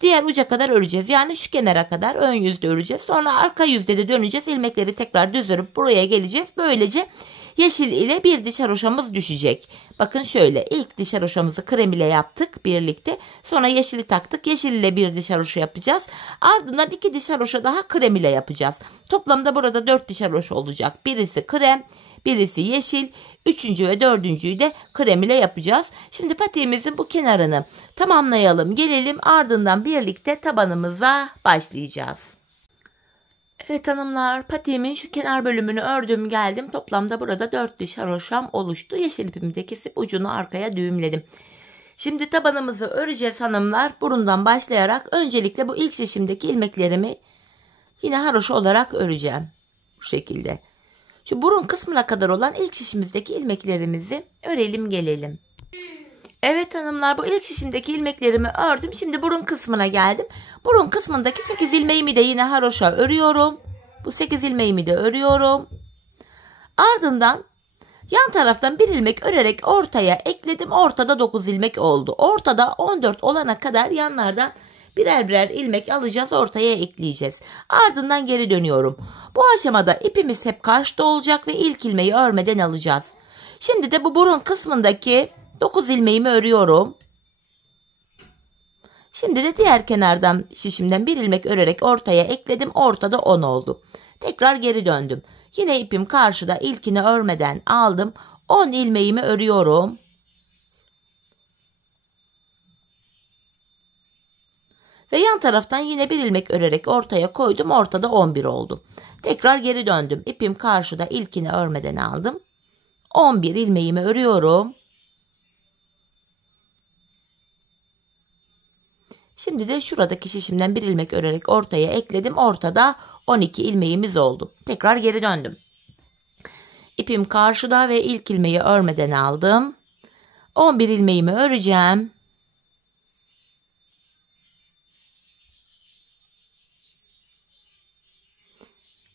Diğer uca kadar öreceğiz. Yani şu kenara kadar ön yüzde öreceğiz. Sonra arka yüzde de döneceğiz. İlmekleri tekrar düz örüp buraya geleceğiz. Böylece yeşil ile bir diş haroşamız düşecek. Bakın şöyle, ilk diş haroşamızı krem ile yaptık birlikte. Sonra yeşili taktık. Yeşil ile bir diş haroşa yapacağız. Ardından 2 diş haroşa daha krem ile yapacağız. Toplamda burada 4 diş haroşa olacak. Birisi krem, birisi yeşil. Üçüncü ve dördüncüyü de krem ile yapacağız. Şimdi patiğimizin bu kenarını tamamlayalım. Gelelim, ardından birlikte tabanımıza başlayacağız. Evet hanımlar, patiğimin şu kenar bölümünü ördüm geldim. Toplamda burada 4 diş haroşam oluştu. Yeşil ipimi de kesip ucunu arkaya düğümledim. Şimdi tabanımızı öreceğiz hanımlar. Burundan başlayarak öncelikle bu ilk şişimdeki ilmeklerimi yine haroşa olarak öreceğim. Bu şekilde. Şu burun kısmına kadar olan ilk şişimizdeki ilmeklerimizi örelim gelelim. Evet hanımlar, bu ilk şişimdeki ilmeklerimi ördüm. Şimdi burun kısmına geldim. Burun kısmındaki 8 ilmeğimi de yine haroşa örüyorum. Bu 8 ilmeğimi de örüyorum. Ardından yan taraftan bir ilmek örerek ortaya ekledim. Ortada 9 ilmek oldu. Ortada 14 olana kadar yanlardan birer birer ilmek alacağız, ortaya ekleyeceğiz. Ardından geri dönüyorum. Bu aşamada ipimiz hep karşıda olacak ve ilk ilmeği örmeden alacağız. Şimdi de bu burun kısmındaki 9 ilmeğimi örüyorum. Şimdi de diğer kenardan şişimden bir ilmek örerek ortaya ekledim. Ortada 10 oldu. Tekrar geri döndüm. Yine ipim karşıda, ilkini örmeden aldım. 10 ilmeğimi örüyorum. Ve yan taraftan yine bir ilmek örerek ortaya koydum. Ortada 11 oldu. Tekrar geri döndüm. İpim karşıda, ilkini örmeden aldım. 11 ilmeğimi örüyorum. Şimdi de şuradaki şişimden bir ilmek örerek ortaya ekledim. Ortada 12 ilmeğimiz oldu. Tekrar geri döndüm. İpim karşıda ve ilk ilmeği örmeden aldım. 11 ilmeğimi öreceğim.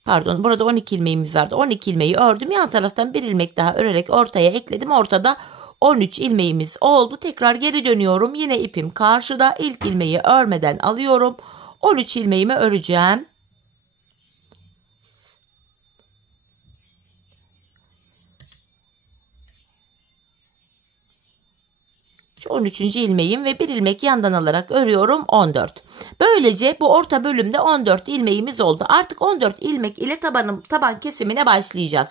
Pardon, burada 12 ilmeğimiz vardı. 12 ilmeği ördüm. Yan taraftan bir ilmek daha örerek ortaya ekledim. Ortada 13 ilmeğimiz oldu. Tekrar geri dönüyorum. Yine ipim karşıda. İlk ilmeği örmeden alıyorum. 13 ilmeğimi öreceğim. Şu 13. ilmeğim ve bir ilmek yandan alarak örüyorum. 14. Böylece bu orta bölümde 14 ilmeğimiz oldu. Artık 14 ilmek ile taban kesimine başlayacağız.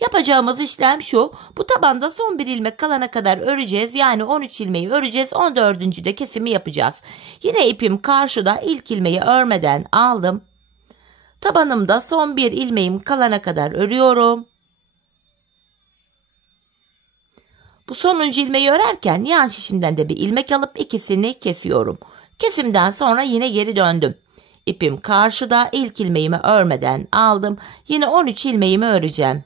Yapacağımız işlem şu. Bu tabanda son bir ilmek kalana kadar öreceğiz. Yani 13 ilmeği öreceğiz. 14. de kesimi yapacağız. Yine ipim karşıda, ilk ilmeği örmeden aldım. Tabanımda son bir ilmeğim kalana kadar örüyorum. Bu sonuncu ilmeği örerken yan şişimden de bir ilmek alıp ikisini kesiyorum. Kesimden sonra yine geri döndüm. İpim karşıda, ilk ilmeğimi örmeden aldım. Yine 13 ilmeğimi öreceğim.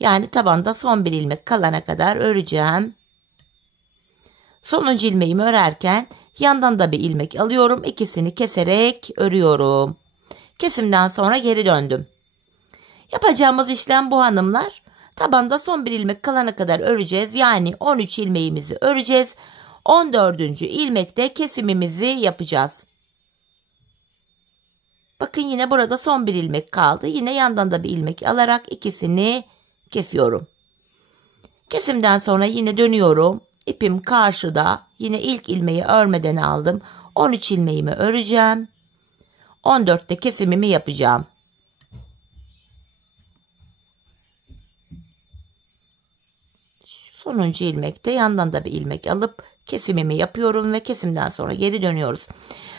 Yani tabanda son bir ilmek kalana kadar öreceğim. Sonuncu ilmeğimi örerken yandan da bir ilmek alıyorum. İkisini keserek örüyorum. Kesimden sonra geri döndüm. Yapacağımız işlem bu hanımlar. Tabanda son bir ilmek kalana kadar öreceğiz. Yani 13 ilmeğimizi öreceğiz. 14. ilmekte kesimimizi yapacağız. Bakın yine burada son bir ilmek kaldı. Yine yandan da bir ilmek alarak ikisini kesiyorum. Kesimden sonra yine dönüyorum. İpim karşıda. Yine ilk ilmeği örmeden aldım. 13 ilmeğimi öreceğim. 14'te kesimimi yapacağım. Sonuncu ilmekte yandan da bir ilmek alıp kesimimi yapıyorum ve kesimden sonra geri dönüyoruz.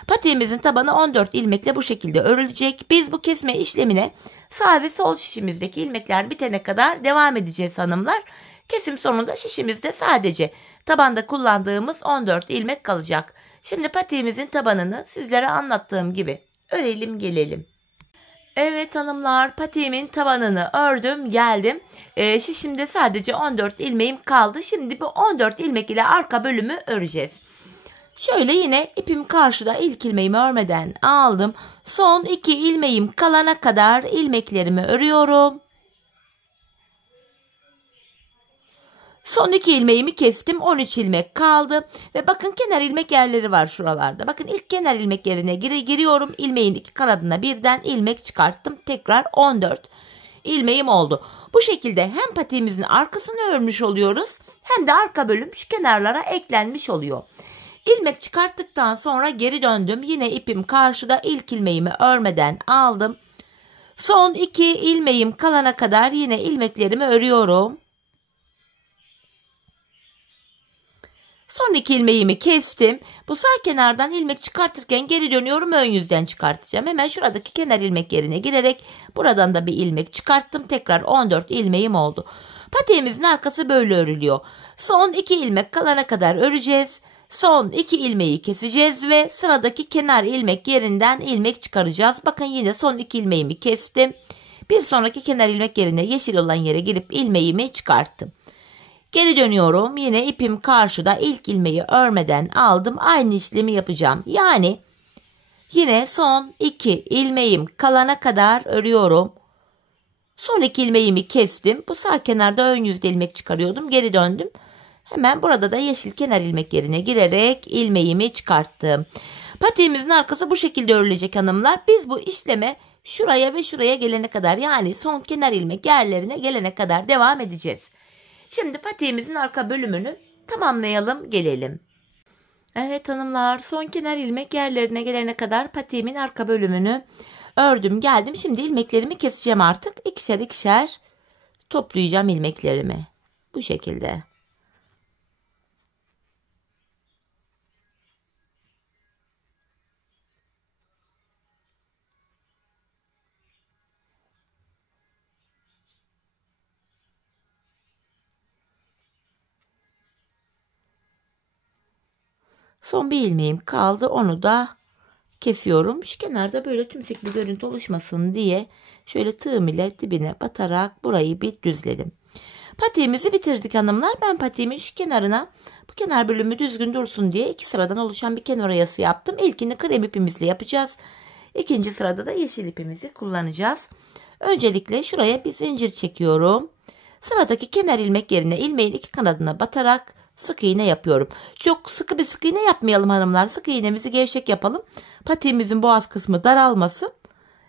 Patiğimizin tabanı 14 ilmekle bu şekilde örülecek. Biz bu kesme işlemine sağ ve sol şişimizdeki ilmekler bitene kadar devam edeceğiz hanımlar. Kesim sonunda şişimizde sadece tabanda kullandığımız 14 ilmek kalacak. Şimdi patiğimizin tabanını sizlere anlattığım gibi örelim gelelim. Evet hanımlar, patiğimin tabanını ördüm geldim. Şişimde sadece 14 ilmeğim kaldı. Şimdi bu 14 ilmek ile arka bölümü öreceğiz. Şöyle yine ipim karşıda, ilk ilmeğimi örmeden aldım. Son 2 ilmeğim kalana kadar ilmeklerimi örüyorum. Son 2 ilmeğimi kestim. 13 ilmek kaldı. Ve bakın kenar ilmek yerleri var şuralarda. Bakın ilk kenar ilmek yerine giriyorum. İlmeğin 2 kanadına birden ilmek çıkarttım. Tekrar 14 ilmeğim oldu. Bu şekilde hem patiğimizin arkasını örmüş oluyoruz. Hem de arka bölüm şu kenarlara eklenmiş oluyor. İlmek çıkarttıktan sonra geri döndüm. Yine ipim karşıda, ilk ilmeğimi örmeden aldım. Son 2 ilmeğim kalana kadar yine ilmeklerimi örüyorum. Son 2 ilmeğimi kestim. Bu sağ kenardan ilmek çıkartırken geri dönüyorum, ön yüzden çıkartacağım. Hemen şuradaki kenar ilmek yerine girerek buradan da bir ilmek çıkarttım. Tekrar 14 ilmeğim oldu. Patiğimizin arkası böyle örülüyor. Son 2 ilmek kalana kadar öreceğiz. Son 2 ilmeği keseceğiz ve sıradaki kenar ilmek yerinden ilmek çıkaracağız. Bakın yine son 2 ilmeğimi kestim. Bir sonraki kenar ilmek yerine yeşil olan yere girip ilmeğimi çıkarttım. Geri dönüyorum. Yine ipim karşıda, ilk ilmeği örmeden aldım. Aynı işlemi yapacağım. Yani yine son 2 ilmeğim kalana kadar örüyorum. Son 2 ilmeğimi kestim. Bu sağ kenarda ön yüzde ilmek çıkarıyordum. Geri döndüm. Hemen burada da yeşil kenar ilmek yerine girerek ilmeğimi çıkarttım. Patiğimizin arkası bu şekilde örülecek hanımlar. Biz bu işleme şuraya ve şuraya gelene kadar, yani son kenar ilmek yerlerine gelene kadar devam edeceğiz. Şimdi patiğimizin arka bölümünü tamamlayalım, gelelim. Evet hanımlar, son kenar ilmek yerlerine gelene kadar patiğimin arka bölümünü ördüm geldim. Şimdi ilmeklerimi keseceğim artık. İkişer ikişer toplayacağım ilmeklerimi. Bu şekilde. Son bir ilmeğim kaldı. Onu da kesiyorum. Şu kenarda böyle tümsek bir görüntü oluşmasın diye şöyle tığım ile dibine batarak burayı bir düzledim. Patiğimizi bitirdik hanımlar. Ben patiğimin şu kenarına, bu kenar bölümü düzgün dursun diye 2 sıradan oluşan bir kenar oyası yaptım. İlkini krem ipimizle yapacağız. İkinci sırada da yeşil ipimizi kullanacağız. Öncelikle şuraya bir zincir çekiyorum. Sıradaki kenar ilmek yerine ilmeğin 2 kanadına batarak sık iğne yapıyorum. Çok sıkı bir sık iğne yapmayalım hanımlar. Sık iğnemizi gevşek yapalım. Patiğimizin boğaz kısmı daralmasın.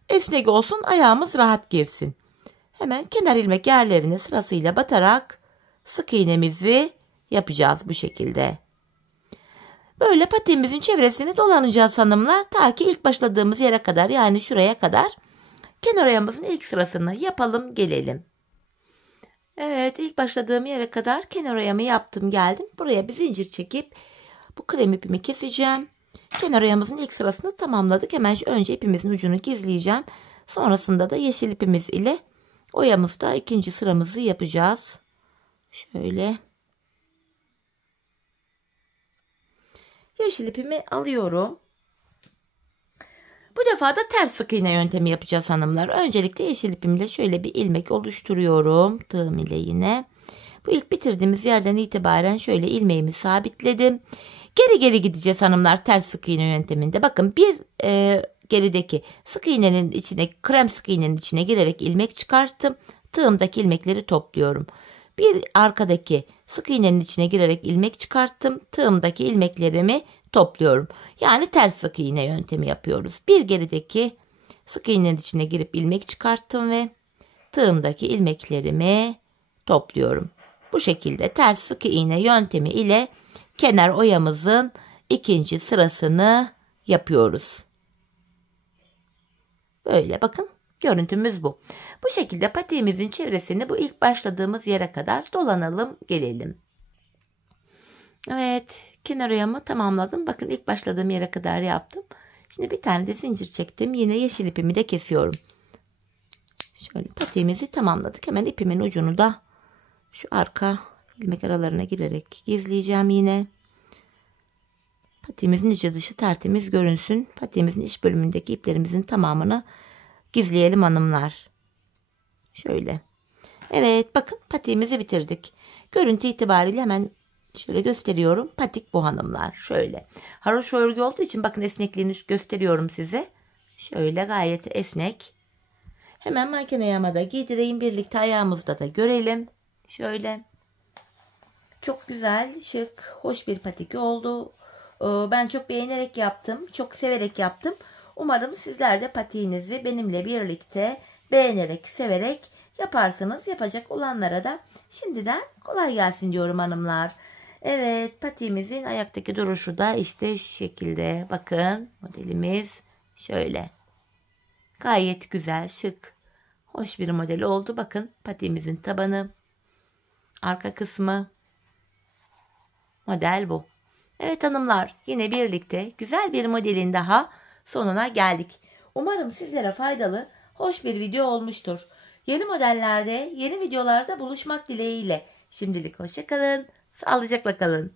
Esnek olsun, ayağımız rahat girsin. Hemen kenar ilmek yerlerine sırasıyla batarak sık iğnemizi yapacağız bu şekilde. Böyle patiğimizin çevresini dolanacağız hanımlar. Ta ki ilk başladığımız yere kadar, yani şuraya kadar kenar ayağımızın ilk sırasını yapalım, gelelim. Evet, ilk başladığım yere kadar kenar oyamı yaptım geldim. Buraya bir zincir çekip bu krem ipimi keseceğim. Kenar oyamızın ilk sırasını tamamladık. Hemen önce ipimizin ucunu gizleyeceğim. Sonrasında da yeşil ipimiz ile oyamızda ikinci sıramızı yapacağız. Şöyle. Yeşil ipimi alıyorum. Bu defa da ters sık iğne yöntemi yapacağız hanımlar. Öncelikle yeşil ipimle şöyle bir ilmek oluşturuyorum. Tığım ile yine. Bu ilk bitirdiğimiz yerden itibaren şöyle ilmeğimi sabitledim. Geri geri gideceğiz hanımlar ters sık iğne yönteminde. Bakın bir gerideki sık iğnenin içine, krem sık iğnenin içine girerek ilmek çıkarttım. Tığımdaki ilmekleri topluyorum. Bir arkadaki sık iğnenin içine girerek ilmek çıkarttım. Tığımdaki ilmeklerimi topluyorum. Yani ters sık iğne yöntemi yapıyoruz. Bir gerideki sık iğnenin içine girip ilmek çıkarttım ve tığımdaki ilmeklerimi topluyorum. Bu şekilde ters sık iğne yöntemi ile kenar oyamızın ikinci sırasını yapıyoruz. Böyle bakın, görüntümüz bu. Bu şekilde patiğimizin çevresini bu ilk başladığımız yere kadar dolanalım, gelelim. Evet, kenar oyamı tamamladım. Bakın ilk başladığım yere kadar yaptım. Şimdi bir tane de zincir çektim. Yine yeşil ipimi de kesiyorum. Şöyle patiğimizi tamamladık. Hemen ipimin ucunu da şu arka ilmek aralarına girerek gizleyeceğim yine. Patiğimizin içi dışı tertemiz görünsün. Patiğimizin iç bölümündeki iplerimizin tamamını gizleyelim hanımlar. Şöyle. Evet, bakın patiğimizi bitirdik. Görüntü itibariyle hemen şöyle gösteriyorum. Patik bu hanımlar. Şöyle. Haroşa örgü olduğu için bakın esnekliğini gösteriyorum size. Şöyle gayet esnek. Hemen makine ayağıma da giydireyim. Birlikte ayağımızda da görelim. Şöyle. Çok güzel, şık, hoş bir patik oldu. Ben çok beğenerek yaptım. Çok severek yaptım. Umarım sizler de patiğinizi benimle birlikte beğenerek, severek yaparsınız. Yapacak olanlara da şimdiden kolay gelsin diyorum hanımlar. Evet, patiğimizin ayaktaki duruşu da işte şu şekilde. Bakın, modelimiz şöyle. Gayet güzel, şık, hoş bir model oldu. Bakın, patiğimizin tabanı, arka kısmı, model bu. Evet hanımlar, yine birlikte güzel bir modelin daha sonuna geldik. Umarım sizlere faydalı, hoş bir video olmuştur. Yeni modellerde, yeni videolarda buluşmak dileğiyle. Şimdilik hoşça kalın, sağlıcakla kalın.